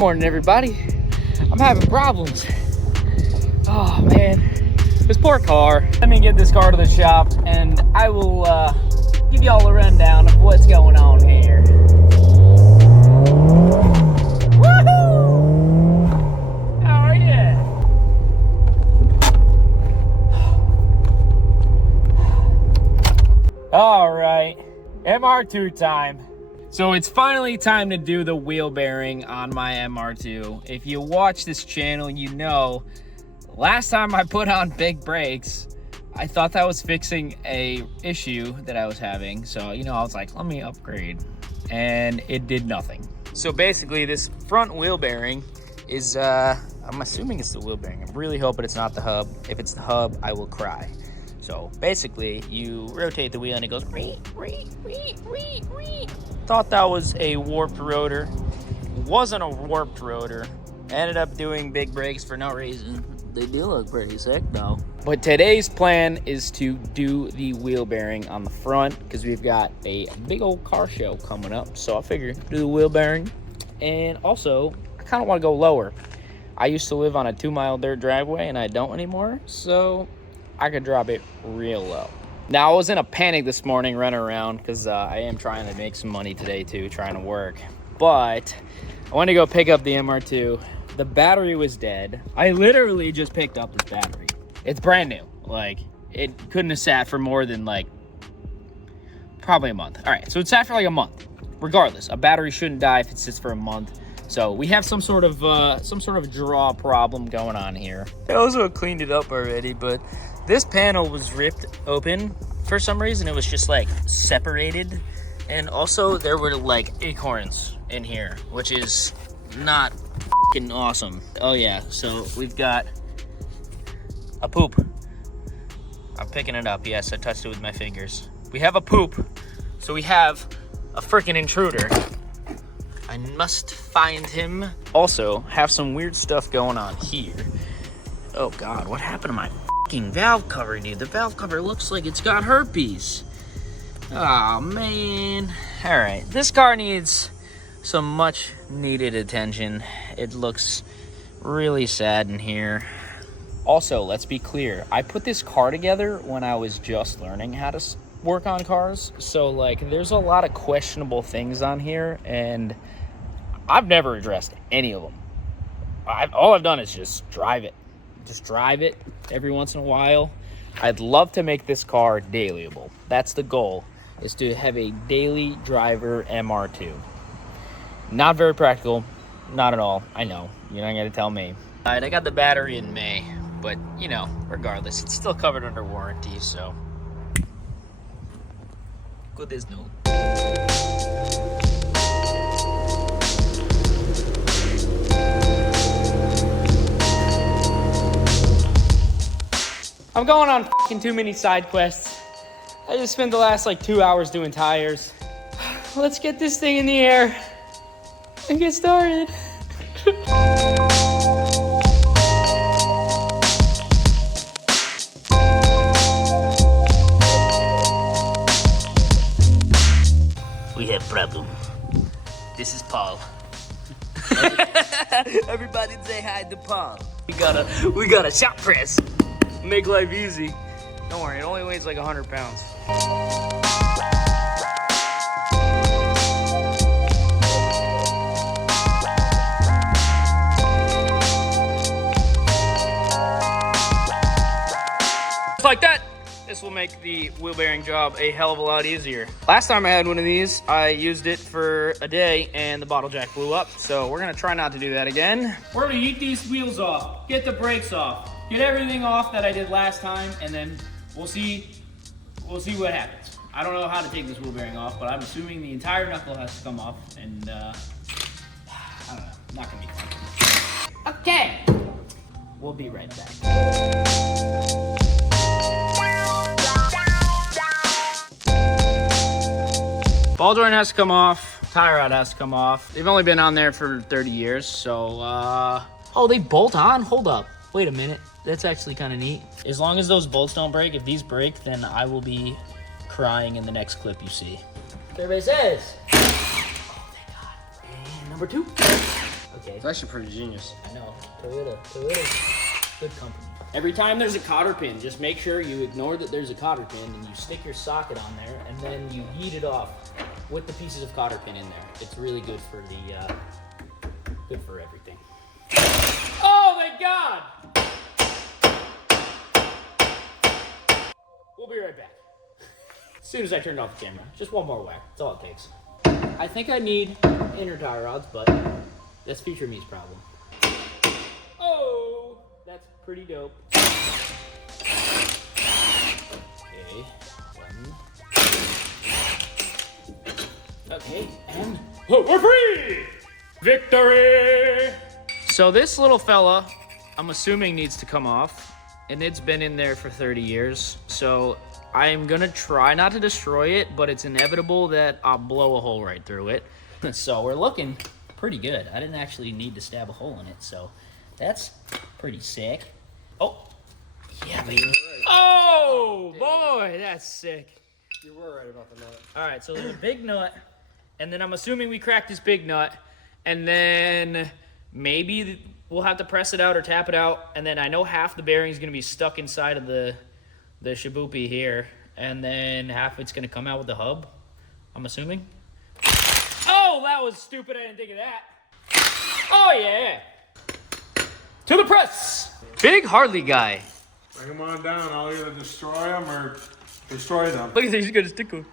Morning, everybody. I'm having problems. Oh man, this poor car. Let me get this car to the shop and I will give you all a rundown of what's going on here. Woohoo! How are you? All right, MR2 time. So it's finally time to do the wheel bearing on my MR2. If you watch this channel, you know, last time I put on big brakes, I thought that was fixing a issue that I was having. So, you know, I was like, let me upgrade. And it did nothing. So basically this front wheel bearing is, I'm assuming it's the wheel bearing. I'm really hoping it's not the hub. If it's the hub, I will cry. So basically you rotate the wheel and it goes ree. Thought that was a warped rotor. Wasn't a warped rotor. Ended up doing big brakes for no reason. They do look pretty sick though. But today's plan is to do the wheel bearing on the front because we've got a big old car show coming up. So I figured do the wheel bearing. And also I kind of want to go lower. I used to live on a 2-mile dirt driveway and I don't anymore. So I could drop it real low. Now I was in a panic this morning running around because I am trying to make some money today too, trying to work. But I went to go pick up the MR2. The battery was dead. I literally just picked up this battery. It's brand new. Like, it couldn't have sat for more than like, probably a month. All right, so it sat for like a month. Regardless, a battery shouldn't die if it sits for a month. So we have some sort of draw problem going on here. I also cleaned it up already, but this panel was ripped open for some reason. It was just like separated. And also there were like acorns in here, which is not fucking awesome. Oh yeah, so we've got a poop. I'm picking it up. Yes, I touched it with my fingers. We have a poop. So we have a freaking intruder. I must find him. Also, have some weird stuff going on here. Oh God, what happened to my fucking valve cover, dude? The valve cover looks like it's got herpes. Oh man. All right, this car needs some much needed attention. It looks really sad in here. Also, let's be clear. I put this car together when I was just learning how to work on cars. So like, there's a lot of questionable things on here and I've never addressed any of them. All I've done is just drive it. Just drive it every once in a while. I'd love to make this car dailyable. That's the goal, is to have a daily driver MR2. Not very practical, not at all. I know, you're not gonna tell me. All right, I got the battery in May, but you know, regardless, it's still covered under warranty, so. Good as new. I'm going on fucking too many side quests. I just spent the last like 2 hours doing tires. Let's get this thing in the air and get started. We have problem. This is Paul. Everybody say hi to Paul. We got a shop press. Make life easy. Don't worry, it only weighs like 100 pounds. Just like that, this will make the wheel bearing job a hell of a lot easier. Last time I had one of these, I used it for a day and the bottle jack blew up. So we're gonna try not to do that again. We're gonna eat these wheels off, get the brakes off, get everything off that I did last time, and then we'll see what happens. I don't know how to take this wheel bearing off, but I'm assuming the entire knuckle has to come off, and I don't know, not gonna be fun. Okay, we'll be right back. Ball joint has to come off, tie rod has to come off. They've only been on there for 30 years, so, oh, they bolt on? Hold up, wait a minute. That's actually kind of neat. As long as those bolts don't break, if these break, then I will be crying in the next clip you see. Everybody says. Oh, thank God. And number 2. Okay. It's actually pretty genius. I know. Toyota, good company. Every time there's a cotter pin, just make sure you ignore that there's a cotter pin and you stick your socket on there and then you heat it off with the pieces of cotter pin in there. It's really good for the, good for everything. Oh my God! We'll be right back. As soon as I turned off the camera. Just one more whack. That's all it takes. I think I need inner tie rods, but that's future me's problem. Oh, that's pretty dope. Okay, one. Okay, and we're free! Victory! So this little fella, I'm assuming needs to come off, and it's been in there for 30 years. So I'm gonna try not to destroy it, but it's inevitable that I'll blow a hole right through it. So we're looking pretty good. I didn't actually need to stab a hole in it, so that's pretty sick. Oh, yeah, baby. Right. Oh, boy, that's sick. You were right about the nut. All right, so there's a big nut, and then I'm assuming we cracked this big nut, and then maybe we'll have to press it out or tap it out, and then I know half the bearing is going to be stuck inside of the shaboopy here, and then half it's going to come out with the hub, I'm assuming. Oh, that was stupid. I didn't think of that. Oh, yeah. To the press. Big Harley guy. Bring them on down. I'll either destroy them or destroy them. Look at this. He's going to stick him.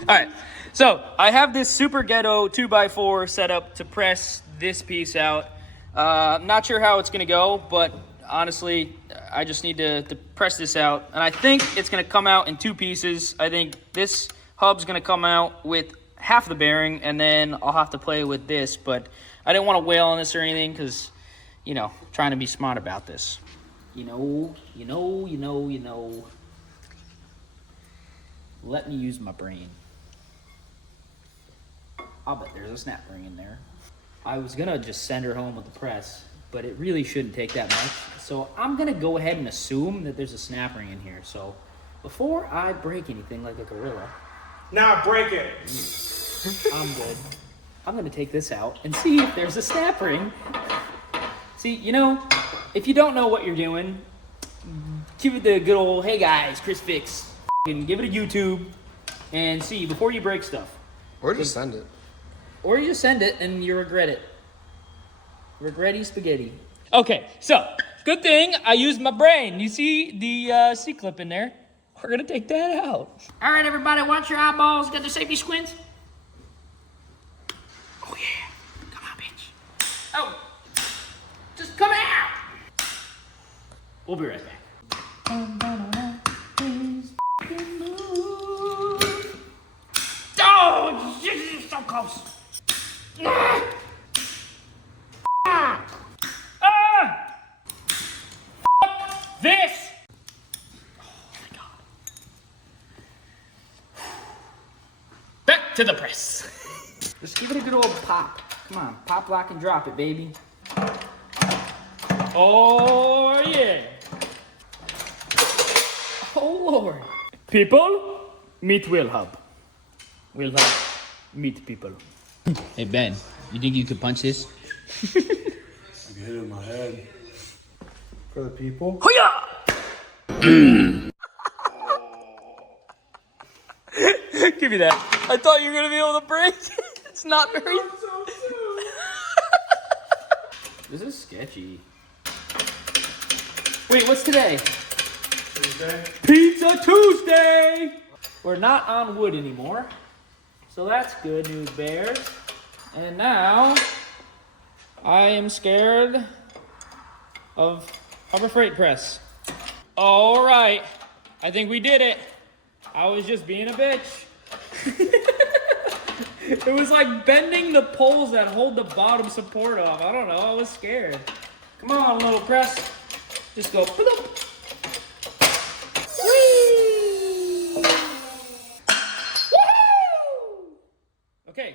All right. So I have this super ghetto 2x4 set up to press this piece out. I'm not sure how it's going to go, but honestly, I just need to press this out. And I think it's going to come out in two pieces. I think this hub's going to come out with half the bearing, and then I'll have to play with this. But I didn't want to wail on this or anything because, you know, trying to be smart about this. You know. Let me use my brain. I'll bet there's a snap ring in there. I was going to just send her home with the press, but it really shouldn't take that much. So I'm going to go ahead and assume that there's a snap ring in here. So before I break anything like a gorilla. Now break it. I'm good. I'm going to take this out and see if there's a snap ring. See, you know, if you don't know what you're doing, give it the good old, hey guys, Chris Fix. And give it a YouTube and see before you break stuff. Or just send it. Or you just send it and you regret it. Regretty spaghetti. Okay, so good thing I used my brain. You see the C-clip in there? We're gonna take that out. All right, everybody, watch your eyeballs. Got the safety squints? Oh yeah, come on, bitch. Oh, just come out. We'll be right back. Oh, shit, so close. This! Oh my God. Back to the press. Just give it a good old pop. Come on, pop, lock, and drop it, baby. Oh, yeah. Oh, Lord. People, meet Will Hub. Will Hub, meet people. Hey, Ben, you think you could punch this? I hit it in my head. For the people. Hoo-yah! Give me that. I thought you were going to be able to break. It's not very... This is sketchy. Wait, what's today? Tuesday. Pizza Tuesday! We're not on wood anymore. So that's good news, bears. And now, I am scared of a freight press. All right, I think we did it. I was just being a bitch. It was like bending the poles that hold the bottom support off. I don't know, I was scared. Come on, little press. Just go. Whee! Woo! Okay,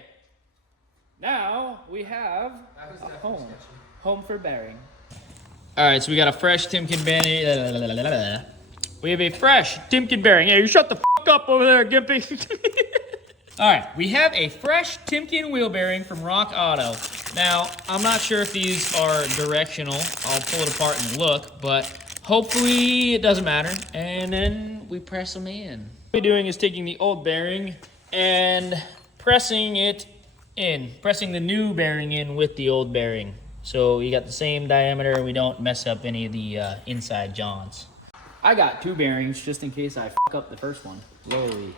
now we have a home. Home for bearing. All right, so we got a fresh Timken bearing. We have a fresh Timken bearing. Hey, you shut the fuck up over there, Gimpy. All right, we have a fresh Timken wheel bearing from Rock Auto. Now, I'm not sure if these are directional. I'll pull it apart and look, but hopefully it doesn't matter. And then we press them in. What we're doing is taking the old bearing and pressing it in, pressing the new bearing in with the old bearing. So you got the same diameter and we don't mess up any of the inside joints. I got 2 bearings just in case I fuck up the first one. Whoa.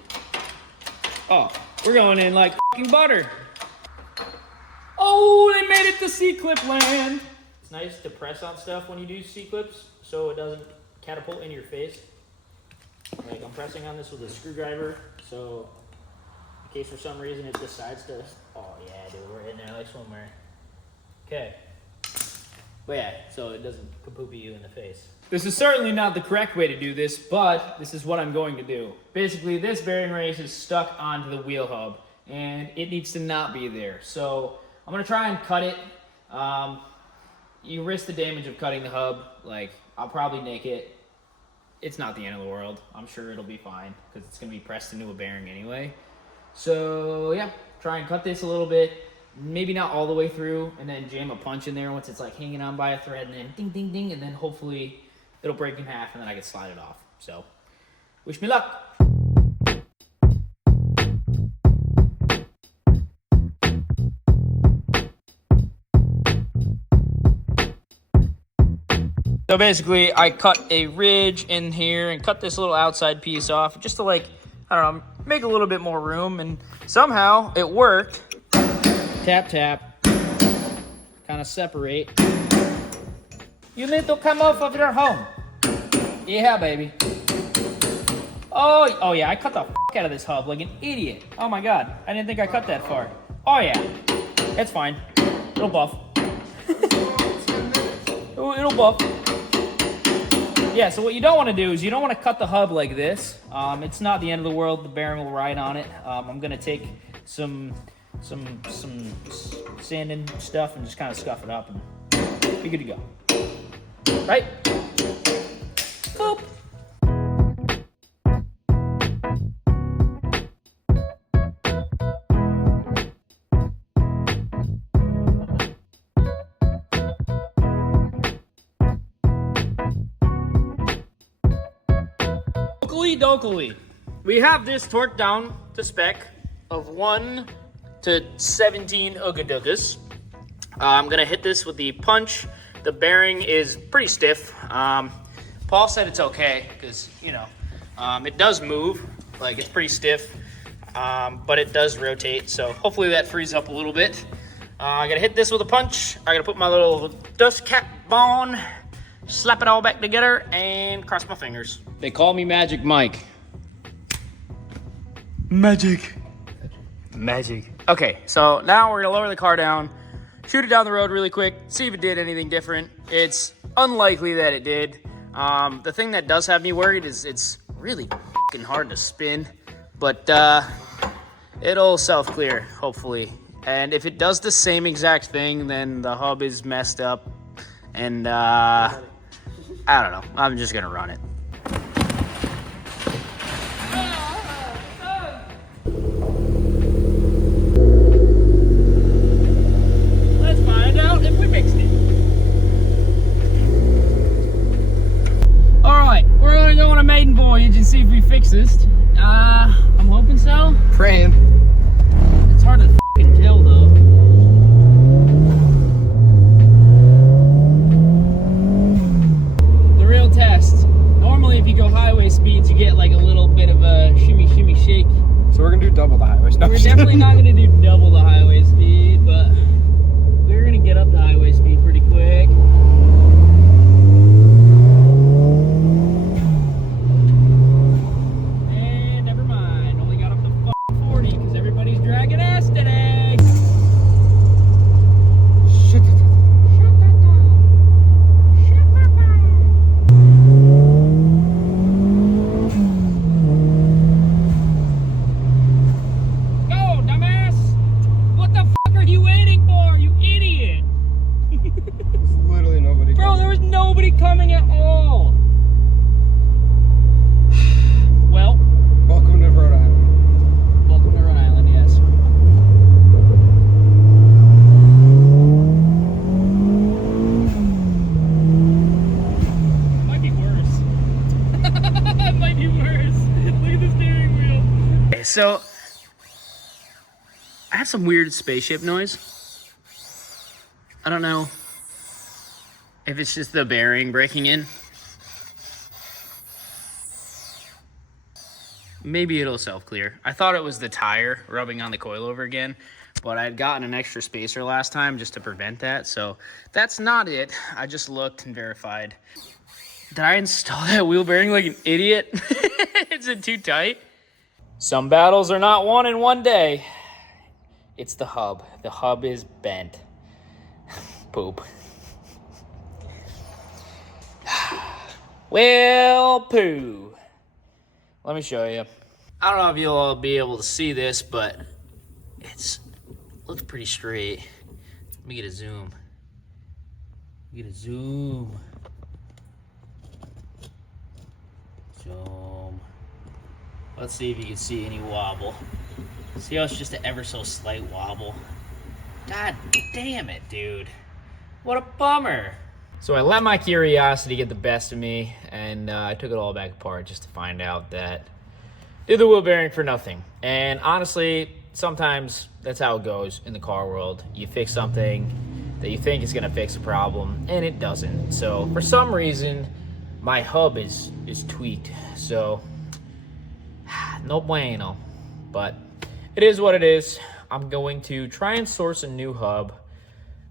Oh, we're going in like fucking butter. Oh, they made it to C-clip land. It's nice to press on stuff when you do C-clips so it doesn't catapult in your face. Like I'm pressing on this with a screwdriver, so in case for some reason it decides to, oh yeah, dude, we're in there like swimwear. Okay. But yeah, so it doesn't kapoopy you in the face. This is certainly not the correct way to do this, but this is what I'm going to do. Basically, this bearing race is stuck onto the wheel hub, and it needs to not be there. So I'm gonna try and cut it. You risk the damage of cutting the hub. Like, I'll probably nick it. It's not the end of the world. I'm sure it'll be fine, because it's gonna be pressed into a bearing anyway. So yeah, try and cut this a little bit. Maybe not all the way through, and then jam a punch in there once it's like hanging on by a thread, and then ding, ding, ding, and then hopefully it'll break in half, and then I can slide it off. So, wish me luck. So basically, I cut a ridge in here and cut this little outside piece off just to, like, I don't know, make a little bit more room, and somehow it worked. Tap, tap, kind of separate. You need to come off of your home. Yeah, baby. Oh yeah, I cut the out of this hub like an idiot. Oh my God, I didn't think I cut that far. Oh yeah, it's fine. It'll buff. It'll buff. Yeah, so what you don't want to do is you don't want to cut the hub like this. It's not the end of the world. The bearing will ride on it. I'm gonna take some sanding stuff and just kind of scuff it up and be good to go. Right? Boop. Dokily. We have this torqued down to spec of 1 to 17 oogadugas. I'm gonna hit this with the punch. The bearing is pretty stiff. Paul said it's okay because, you know, it does move, like it's pretty stiff, but it does rotate. So hopefully that frees up a little bit. I gotta hit this with a punch. I gotta put my little dust cap on, slap it all back together, and cross my fingers. They call me Magic Mike. Magic. Okay, so now we're gonna lower the car down, shoot it down the road really quick, see if it did anything different. It's unlikely that it did. The thing that does have me worried is it's really fucking hard to spin, but it'll self-clear, hopefully. And if it does the same exact thing, then the hub is messed up, and I don't know, I'm just gonna run it. Maiden voyage and see if we fix this. I'm hoping so. Praying. It's hard to fucking tell though. The real test. Normally if you go highway speeds you get like a little bit of a shimmy shimmy shake. So we're gonna do double the highway speed. We're definitely not gonna do double the highway speed, but we're gonna get up the highway speed pretty quick. so I have some weird spaceship noise. I don't know if it's just the bearing breaking in. Maybe it'll self-clear. I thought it was the tire rubbing on the coilover again, but I had gotten an extra spacer last time just to prevent that, so that's not it. I just looked and verified. Did I install that wheel bearing like an idiot? Is it too tight? Some battles are not won in one day. It's the hub. The hub is bent. Poop. Well, poo. Let me show you. I don't know if you'll all be able to see this, but looks pretty straight. Let me get a zoom. Zoom. Let's see if you can see any wobble. See how it's just an ever so slight wobble? God damn it, dude. What a bummer. So I let my curiosity get the best of me, and I took it all back apart just to find out that did the wheel bearing for nothing. And honestly, sometimes that's how it goes in the car world. You fix something that you think is gonna fix a problem, and it doesn't. So for some reason, my hub is tweaked. So no bueno, but it is what it is. I'm going to try and source a new hub.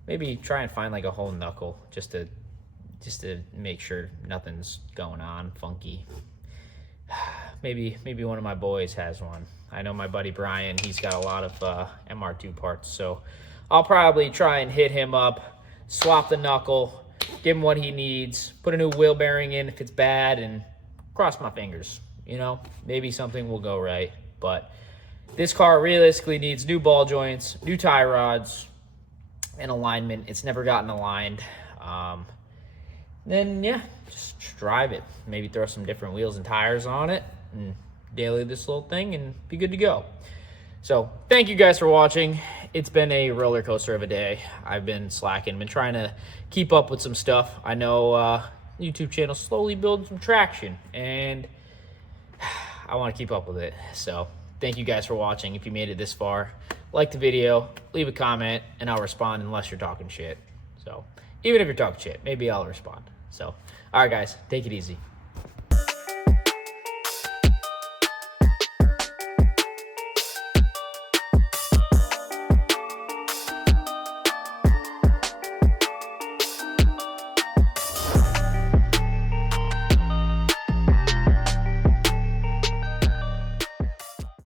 Maybe try and find like a whole knuckle just to make sure nothing's going on funky. Maybe one of my boys has one. I know my buddy Brian, he's got a lot of MR2 parts, so I'll probably try and hit him up, swap the knuckle, give him what he needs, put a new wheel bearing in if it's bad, and cross my fingers. You know, maybe something will go right. But this car realistically needs new ball joints, new tie rods, and alignment. It's never gotten aligned. Then yeah, just drive it. Maybe throw some different wheels and tires on it and daily this little thing and be good to go. So thank you guys for watching. It's been a roller coaster of a day. I've been slacking, been trying to keep up with some stuff. I know YouTube channel slowly building some traction, and I want to keep up with it. So thank you guys for watching. If you made it this far, like the video, leave a comment, and I'll respond unless you're talking shit. So even if you're talking shit, maybe I'll respond. So all right guys, take it easy.